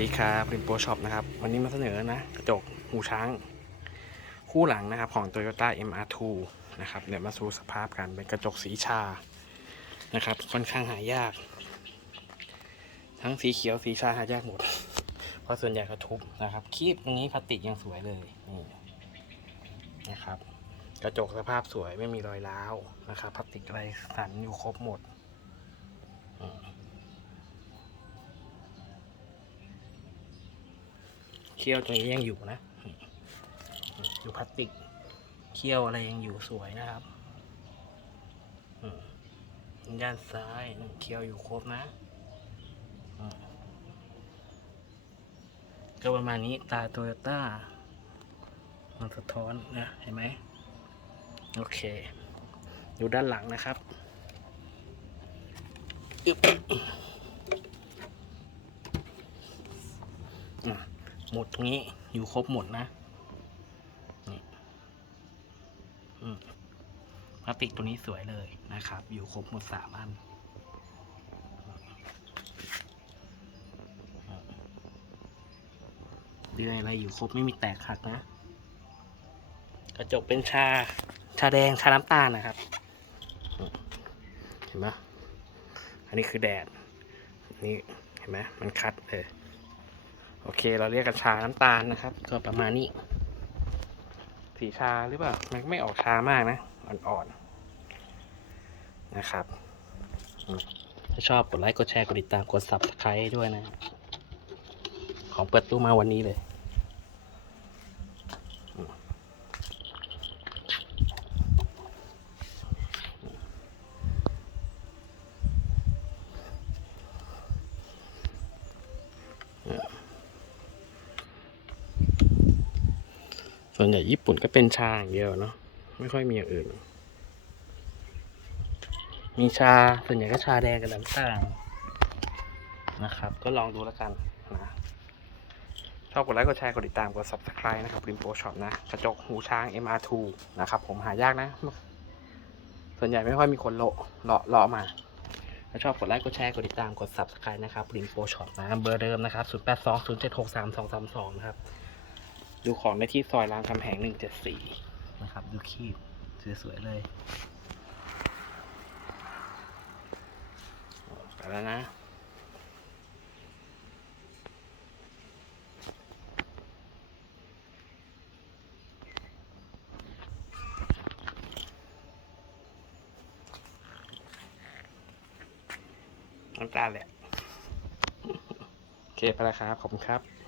ดีครับริมโปรช็อปนะครับ วันนี้มาเสนอนะ กระจกหูช้าง คู่หลังนะครับของ Toyota MR2 นะครับเดี๋ยวมาสู่สภาพกันเป็นกระจกสีชานะครับ ค่อนข้างหายาก ทั้งสีเขียวสีชาหายากหมด เพราะส่วนใหญ่เขาทุบนะครับ คีบตรงนี้พลาสติกยังสวยเลยนี่นะครับ กระจกสภาพสวยไม่มีรอยร้าวนะครับพลาสติกอะไรสันอยู่ครบหมดอืม เขี้ยวตรงนี้ยังอยู่นะ อยู่พลาสติกเขี้ยวอะไรยังอยู่สวยนะครับด้านซ้ายเขี้ยวอยู่ครบนะก็ประมาณนี้ตาโตโยต้ามันสะท้อนนะ เห็นไหม โอเค อยู่ด้านหลังนะครับอึ๊บอะ ห มดตรงนี้อยู่ครบหมดนะนี่พลาสติกตัวนี้สวยเลยนะครับ อยู่ครบหมดสามอันเดือยอะไรอยู่ครบไม่มีแตกหักนะ กระจกเป็นชา ชาแดงชาน้ำตาลนะครับ เห็นไหมอันนี้คือแดดนนี่เห็นไหมมันคัดเลย โอเค เราเรียกกันชาน้ำตาลนะครับ ก็ประมาณนี้ สีชาหรือเปล่า มันไม่ออกชามากนะ อ่อนๆ นะครับ ถ้าชอบกดไลค์ กดแชร์ กดติดตาม กด subscribe ด้วยนะ ของเปิดตู้มาวันนี้เลย ส่วนใหญ่ญี่ปุ่นก็เป็นชาอย่างเดียวเนาะไม่ค่อยมีอย่างอื่น มีชาส่วนใหญ่ก็ชาแดงกับน้ำตาลนะครับ ก็ลองดูแล้วกันนะชอบกดไลค์กดแชร์กดติดตามกด subscribe นะครับริมโปรช็อปนะกระจกหูช้าง MR2 นะครับผมหายากนะ ส่วนใหญ่ไม่ค่อยมีคนเลาะเลาะเลาะมาถ้าชอบกดไลค์กดแชร์กดติดตามกด subscribe นะครับริมโปรช็อปนะเบอร์เดิมนะครับ 0820763232 นะครับ ดูของได้ที่ซอยรามคำแหง174นะครับ ดูคีบสวยๆเลยไปแล้วนะน้ำตาลแหละโอเคไปแล้วครับ ขอบคุณครับ